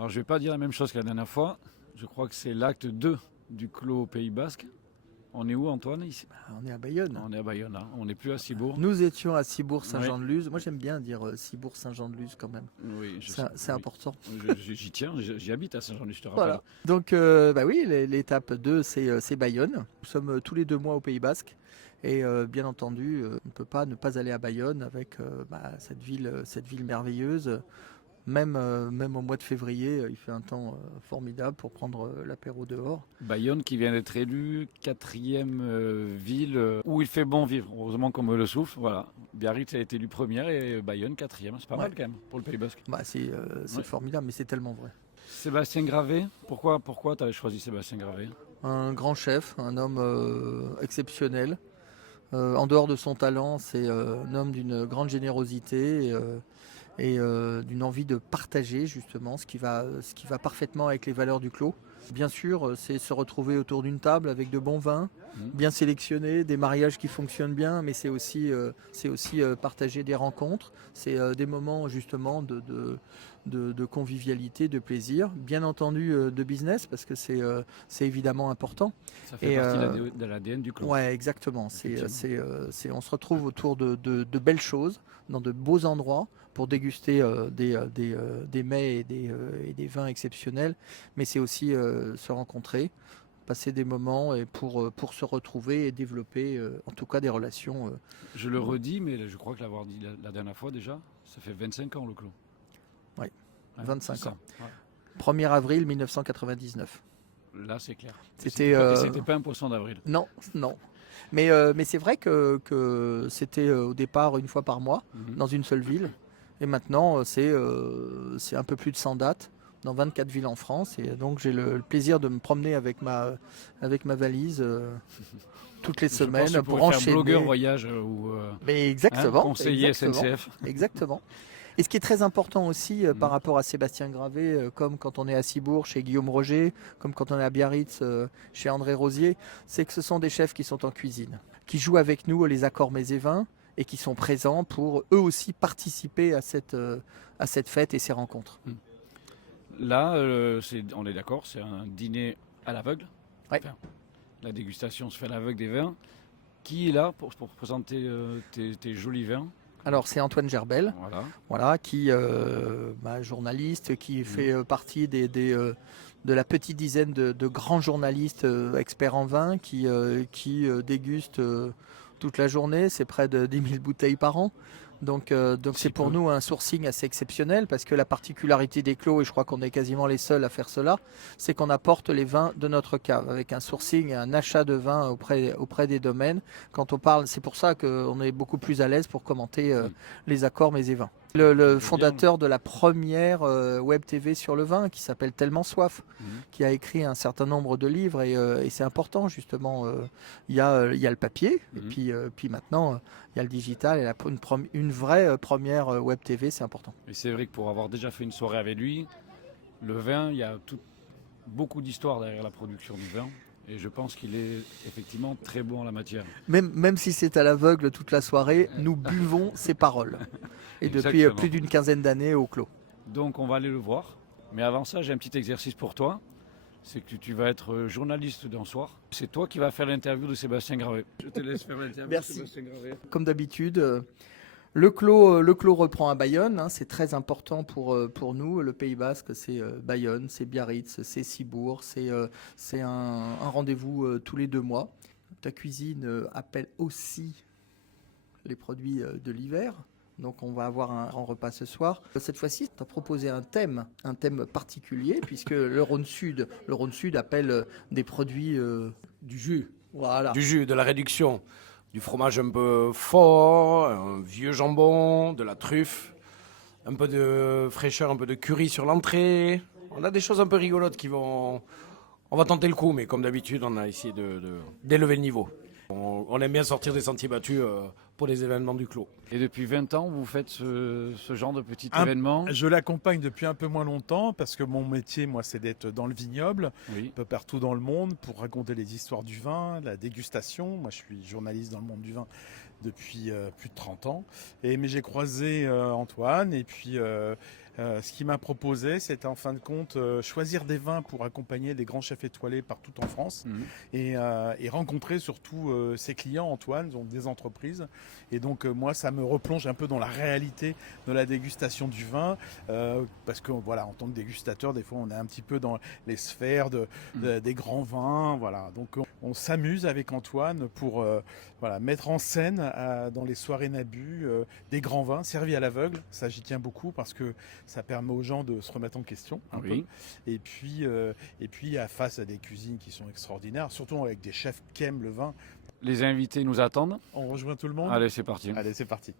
Alors je ne vais pas dire la même chose que la dernière fois. Je crois que c'est l'acte 2 du clos au Pays Basque. On est où, Antoine, ici? On est à Bayonne. On est à Bayonne, hein. On n'est plus à Cibourg. Nous étions à Oui, Cibourg-Saint-Jean-de-Luz. Moi, j'aime bien dire Cibourg-Saint-Jean-de-Luz quand même. oui, je sais. C'est Oui. important. J'y tiens, j'y habite à Saint-Jean, je te rappelle. Voilà. Donc, bah oui, l'étape 2, c'est Bayonne. Nous sommes tous les 2 mois au Pays Basque. Et bien entendu, on ne peut pas ne pas aller à Bayonne avec cette ville merveilleuse. Même au mois de février, il fait un temps formidable pour prendre l'apéro dehors. Bayonne qui vient d'être élue quatrième ville où il fait bon vivre. Heureusement qu'on me le souffle. Voilà. Biarritz a été élue première et Bayonne quatrième. C'est pas Ouais. mal quand même pour le Pays Basque. C'est Ouais. formidable, mais c'est tellement vrai. Sébastien Gravé, pourquoi tu avais choisi Sébastien Gravé? Un grand chef, un homme exceptionnel. En dehors de son talent, c'est un homme d'une grande générosité et d'une envie de partager justement ce qui va parfaitement avec les valeurs du clos. Bien sûr, c'est se retrouver autour d'une table avec de bons vins, bien sélectionnés, des mariages qui fonctionnent bien, mais c'est aussi partager des rencontres, c'est des moments justement de convivialité, de plaisir, bien entendu de business parce que c'est évidemment important. Ça fait Et, partie de l'ADN du clos. Ouais, exactement. Effectivement. On se retrouve autour de belles choses, dans de beaux endroits, pour déguster des mets et des vins exceptionnels. Mais c'est aussi se rencontrer, passer des moments et pour se retrouver et développer, en tout cas, des relations. Je le redis, mais je crois que l'avoir dit la dernière fois déjà, ça fait 25 ans le clos. Ouais, Ouais, 25 c'est ça. ans. Ouais. 1er avril 1999. Là, c'est clair. C'était Et c'était pas un poisson d'avril. non, non. Mais c'est vrai que c'était au départ une fois par mois Mhm. dans une seule ville. Et maintenant, c'est un peu plus de 100 dates dans 24 villes en France. Et donc, j'ai le plaisir de me promener avec ma valise toutes les Je pense que semaines tu pour pourrais faire enchaîner. blogueur voyage ou Mais exactement, conseiller exactement, SNCF. exactement. Et ce qui est très important aussi par Mhm. rapport à Sébastien Gravé, comme quand on est à Cibourg chez Guillaume Roger, comme quand on est à Biarritz chez André Rosier, c'est que ce sont des chefs qui sont en cuisine, qui jouent avec nous les accords mets et vins et qui sont présents pour eux aussi participer à cette fête et ces rencontres. Là, on est d'accord, c'est un dîner à l'aveugle. Ouais. Enfin, la dégustation se fait à l'aveugle des vins. Qui est là pour présenter tes jolis vins? Alors c'est Antoine Gerbel, Voilà. voilà, qui journaliste, qui fait partie de la petite dizaine de grands journalistes experts en vin qui dégustent toute la journée. C'est près de 10 000 bouteilles par an. Donc Si c'est pour peu. nous un sourcing assez exceptionnel parce que la particularité des clos, et je crois qu'on est quasiment les seuls à faire cela, c'est qu'on apporte les vins de notre cave avec un sourcing et un achat de vins auprès des domaines. Quand on parle, c'est pour ça qu'on est beaucoup plus à l'aise pour commenter les accords mets et vins. Le fondateur de la première web TV sur le vin qui s'appelle Tellement Soif, qui a écrit un certain nombre de livres et c'est important justement. Il y a le papier et puis maintenant il y a le digital et une vraie première web TV, c'est important. Et c'est vrai que pour avoir déjà fait une soirée avec lui, le vin, il y a beaucoup d'histoires derrière la production du vin. Et je pense qu'il est effectivement très bon en la matière. Même si c'est à l'aveugle toute la soirée, nous buvons ses paroles. Et depuis Exactement. plus d'une quinzaine d'années au clos. Donc on va aller le voir. Mais avant ça, j'ai un petit exercice pour toi. C'est que tu vas être journaliste d'un soir. C'est toi qui vas faire l'interview de Sébastien Gravé. Je te laisse faire l'interview Merci. de Sébastien Gravé. Comme d'habitude, le clos reprend à Bayonne. Hein, c'est très important pour nous. Le Pays Basque, c'est Bayonne, c'est Biarritz, c'est Cibourg. C'est un rendez-vous tous les 2 mois. Ta cuisine appelle aussi les produits de l'hiver. Donc on va avoir un grand repas ce soir. Cette fois-ci, tu as proposé un thème particulier, puisque le Rhône Sud appelle des produits Du jus. voilà. Du jus, de la réduction. Du fromage un peu fort, un vieux jambon, de la truffe, un peu de fraîcheur, un peu de curry sur l'entrée. On a des choses un peu rigolotes qui vont... On va tenter le coup, mais comme d'habitude, on a essayé d'élever le niveau. On aime bien sortir des sentiers battus pour les événements du clos. Et depuis 20 ans, vous faites ce genre de petit événement? Je l'accompagne depuis un peu moins longtemps parce que mon métier, moi, c'est d'être dans le vignoble, Oui. un peu partout dans le monde pour raconter les histoires du vin, la dégustation. Moi, je suis journaliste dans le monde du vin depuis plus de 30 ans. Mais j'ai croisé Antoine et puis Ce qu'il m'a proposé, c'était en fin de compte choisir des vins pour accompagner des grands chefs étoilés partout en France et rencontrer surtout ses clients, Antoine, donc des entreprises. Et donc moi, ça me replonge un peu dans la réalité de la dégustation du vin, parce que voilà, en tant que dégustateur, des fois, on est un petit peu dans les sphères des grands vins, voilà. Donc on s'amuse avec Antoine pour mettre en scène dans les soirées Nabu des grands vins servis à l'aveugle. Ça, j'y tiens beaucoup parce que ça permet aux gens de se remettre en question un peu. Et puis face à des cuisines qui sont extraordinaires, surtout avec des chefs qui aiment le vin. Les invités nous attendent. On rejoint tout le monde. Allez, c'est parti. Allez, c'est parti.